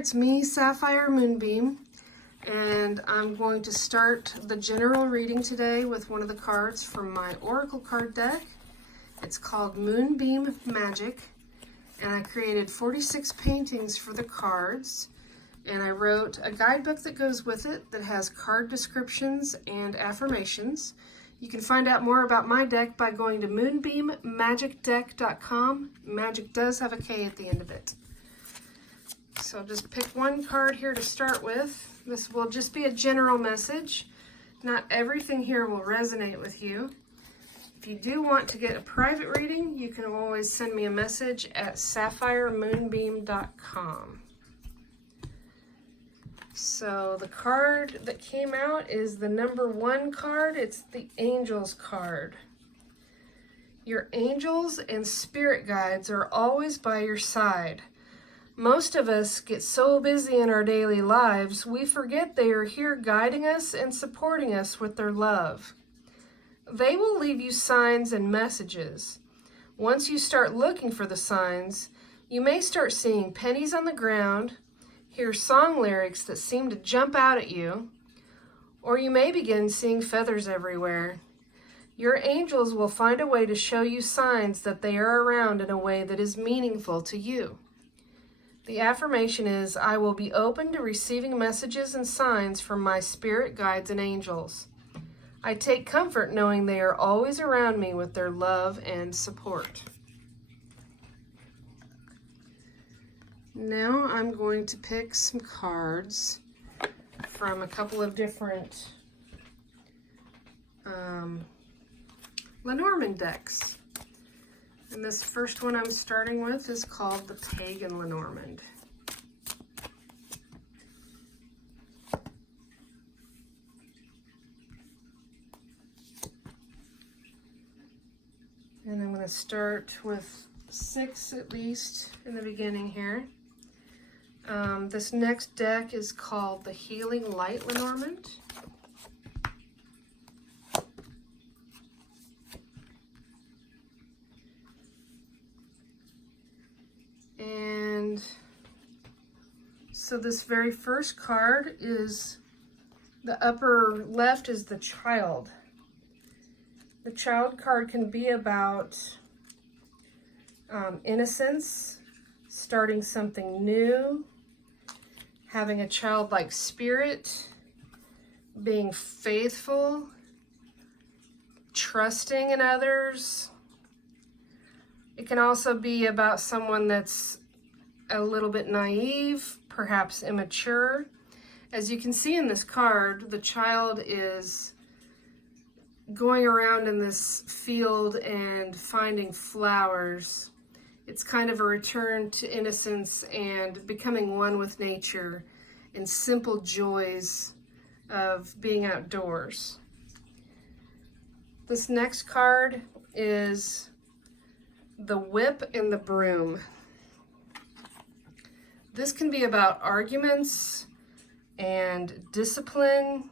it's me, Sapphire Moonbeam, and I'm going to start the general reading today with one of the cards from my Oracle card deck. It's called Moonbeam Magick, and I created 46 paintings for the cards, and I wrote a guidebook that goes with it that has card descriptions and affirmations. You can find out more about my deck by going to moonbeammagickdeck.com. Magic does have a K at the end of it. So just pick one card here to start with. This will just be a general message. Not everything here will resonate with you. If you do want to get a private reading, you can always send me a message at sapphiremoonbeam.com. So the card that came out is the number 1 card. It's the Angels card. Your angels and spirit guides are always by your side. Most of us get so busy in our daily lives, we forget they are here guiding us and supporting us with their love. They will leave you signs and messages. Once you start looking for the signs, you may start seeing pennies on the ground, hear song lyrics that seem to jump out at you, or you may begin seeing feathers everywhere. Your angels will find a way to show you signs that they are around in a way that is meaningful to you. The affirmation is, I will be open to receiving messages and signs from my spirit guides and angels. I take comfort knowing they are always around me with their love and support. Now I'm going to pick some cards from a couple of different Lenormand decks. And this first one I'm starting with is called the Pagan Lenormand. And I'm going to start with 6 at least in the beginning here. This next deck is called the Healing Light Lenormand. And so this very first card is, the upper left is the Child. The Child card can be about innocence, starting something new, having a childlike spirit, being faithful, trusting in others. It can also be about someone that's a little bit naive, perhaps immature. As you can see in this card, the child is going around in this field and finding flowers. It's kind of a return to innocence and becoming one with nature and simple joys of being outdoors. This next card is the Whip and the Broom. This can be about arguments and discipline.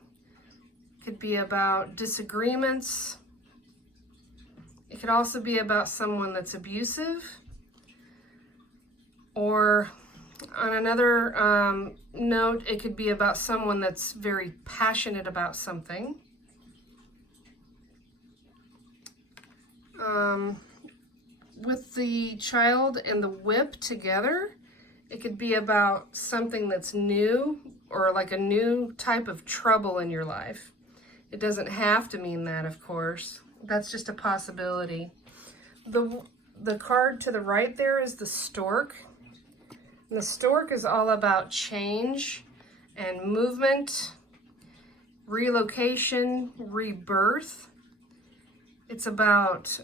It could be about disagreements. It could also be about someone that's abusive. Or on another note, it could be about someone that's very passionate about something. With the Child and the Whip together, it could be about something that's new or like a new type of trouble in your life. It doesn't have to mean that, of course. That's just a possibility. The card to the right there is the Stork. And the Stork is all about change and movement, relocation, rebirth. It's about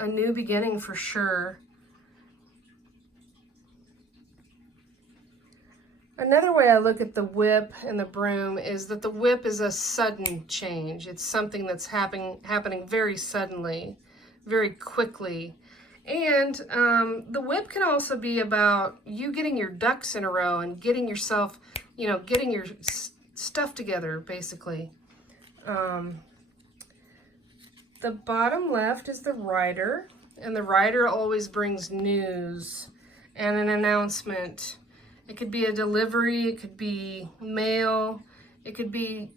a new beginning for sure. Another way I look at the Whip and the Broom is that the Whip is a sudden change. It's something that's happening very suddenly, very quickly. And the Whip can also be about you getting your ducks in a row and getting yourself, getting your stuff together, basically. The bottom left is the Rider, and the Rider always brings news and an announcement. It could be a delivery, it could be mail, it could be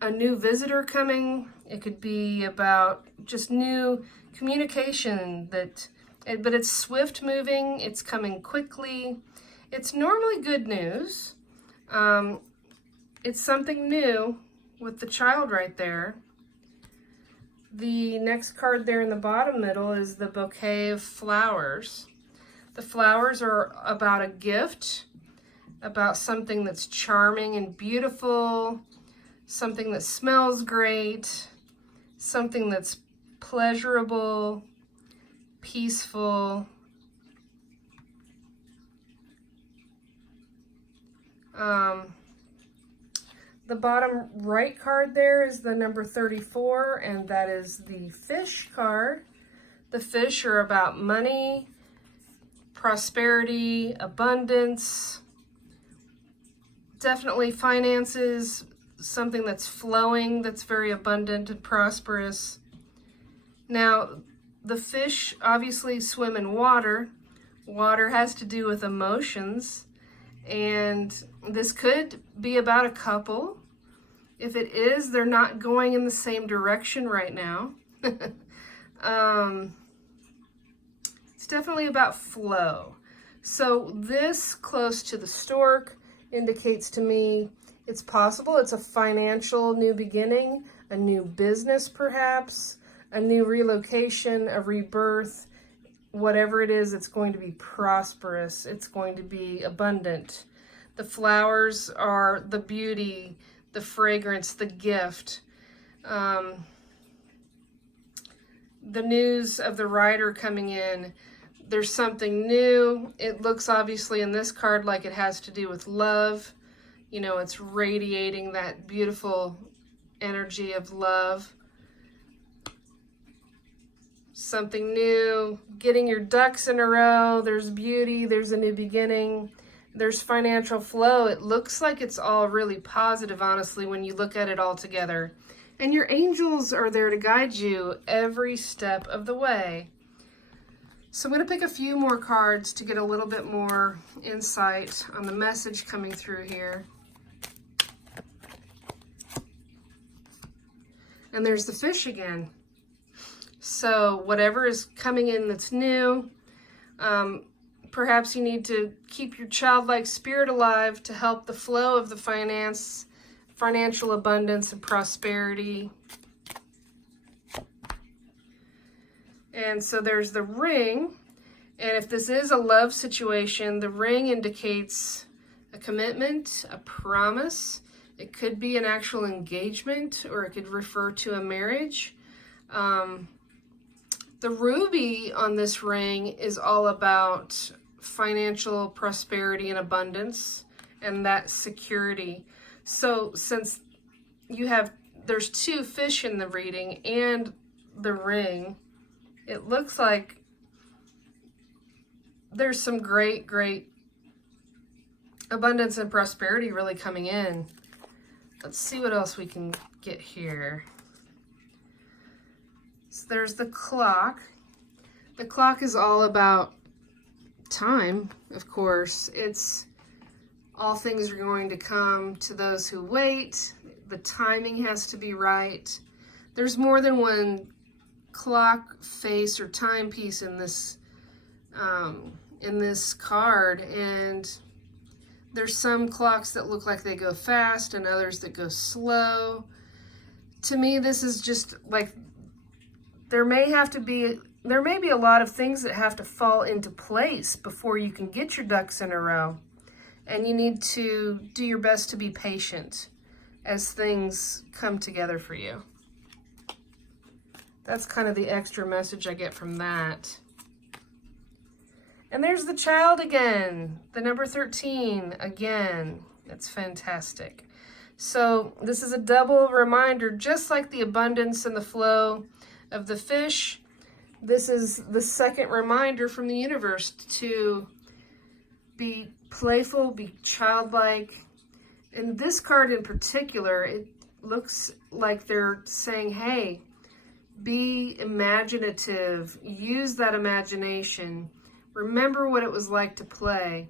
a new visitor coming, it could be about just new communication but it's swift moving, it's coming quickly. It's normally good news. It's something new with the child right there. The next card there in the bottom middle is the bouquet of flowers. The flowers are about a gift, about something that's charming and beautiful, something that smells great, something that's pleasurable, peaceful. The bottom right card there is the number 34, and that is the fish card. The fish are about money, prosperity, abundance, definitely finances, something that's flowing, that's very abundant and prosperous. Now, the fish obviously swim in water. Water has to do with emotions, and this could be about a couple. If it is, they're not going in the same direction right now. It's definitely about flow. So this close to the stork indicates to me it's possible. It's a financial new beginning, a new business perhaps, a new relocation, a rebirth. Whatever it is, it's going to be prosperous. It's going to be abundant. The flowers are the beauty, the fragrance, the gift. The news of the rider coming in. There's something new. It looks obviously in this card like it has to do with love. You know, it's radiating that beautiful energy of love. Something new, getting your ducks in a row. There's beauty, there's a new beginning. There's financial flow. It looks like it's all really positive, honestly, when you look at it all together. And your angels are there to guide you every step of the way. So I'm going to pick a few more cards to get a little bit more insight on the message coming through here. And there's the fish again. So whatever is coming in that's new, perhaps you need to keep your childlike spirit alive to help the flow of the financial abundance and prosperity. And so there's the ring. And if this is a love situation, the ring indicates a commitment, a promise. It could be an actual engagement, or it could refer to a marriage. The ruby on this ring is all about financial prosperity and abundance and that security. So since there's two fish in the reading and the ring, it looks like there's some great abundance and prosperity really coming in. Let's see what else we can get here. So there's the clock. The clock is all about time, of course. It's all things are going to come to those who wait. The timing has to be right. There's more than one clock face or timepiece in this card, and there's some clocks that look like they go fast and others that go slow. To me, this is just like there may be a lot of things that have to fall into place before you can get your ducks in a row. And you need to do your best to be patient as things come together for you. That's kind of the extra message I get from that. And there's the child again, the number 13 again. That's fantastic. So this is a double reminder, just like the abundance and the flow of the fish. This is the second reminder from the universe to be playful, be childlike. And this card in particular, it looks like they're saying, hey, be imaginative, use that imagination, Remember what it was like to play.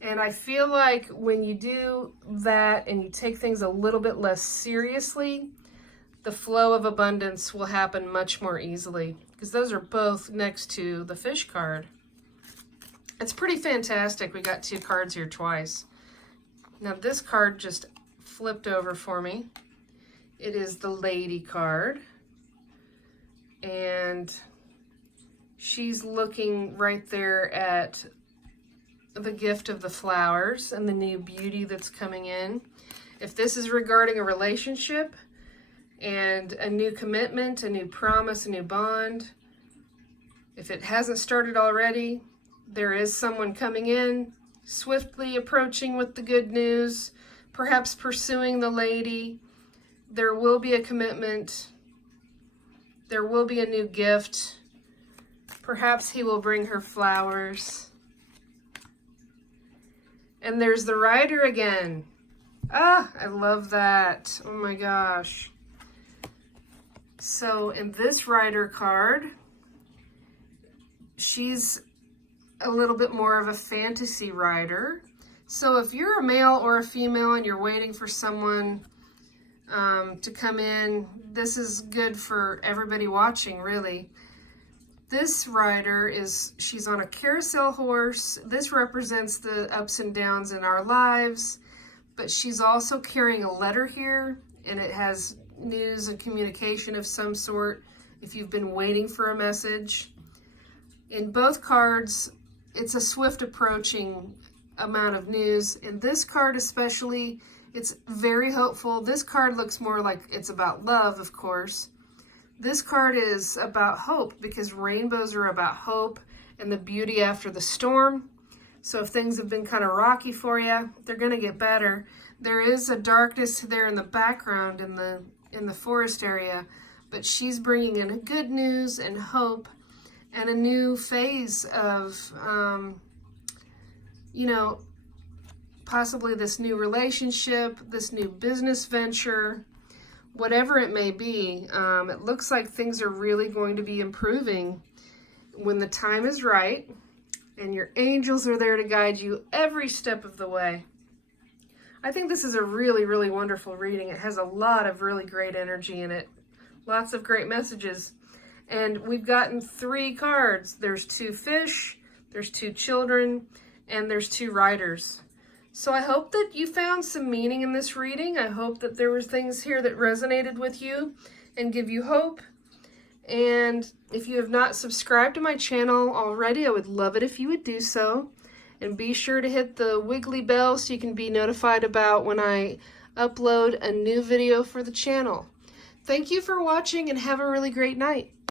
And I feel like when you do that and you take things a little bit less seriously, the flow of abundance will happen much more easily, because those are both next to the fish card. It's pretty fantastic. We got 2 cards here twice. Now this card just flipped over for me. It is the Lady card. And she's looking right there at the gift of the flowers and the new beauty that's coming in. If this is regarding a relationship and a new commitment, a new promise, a new bond, if it hasn't started already, there is someone coming in, swiftly approaching with the good news, perhaps pursuing the lady. There will be a commitment. There will be a new gift. Perhaps he will bring her flowers. And there's the Rider again. Ah, I love that. Oh my gosh. So in this Rider card, she's a little bit more of a fantasy rider. So if you're a male or a female and you're waiting for someone to come in, this is good for everybody watching, really. This rider she's on a carousel horse. This represents the ups and downs in our lives, but she's also carrying a letter here, and it has news and communication of some sort if you've been waiting for a message. In both cards, it's a swift approaching amount of news. In this card especially, it's very hopeful. This card looks more like it's about love, of course. This card is about hope, because rainbows are about hope and the beauty after the storm. So if things have been kind of rocky for you, they're going to get better. There is a darkness there in the background in the forest area, but she's bringing in good news and hope and a new phase of, possibly this new relationship, this new business venture, whatever it may be. It looks like things are really going to be improving when the time is right, and your angels are there to guide you every step of the way. I think this is a really, really wonderful reading. It has a lot of really great energy in it. Lots of great messages. And we've gotten 3 cards. There's 2 fish, there's 2 children, and there's 2 riders. So I hope that you found some meaning in this reading. I hope that there were things here that resonated with you and give you hope. And if you have not subscribed to my channel already, I would love it if you would do so. And be sure to hit the wiggly bell so you can be notified about when I upload a new video for the channel. Thank you for watching, and have a really great night.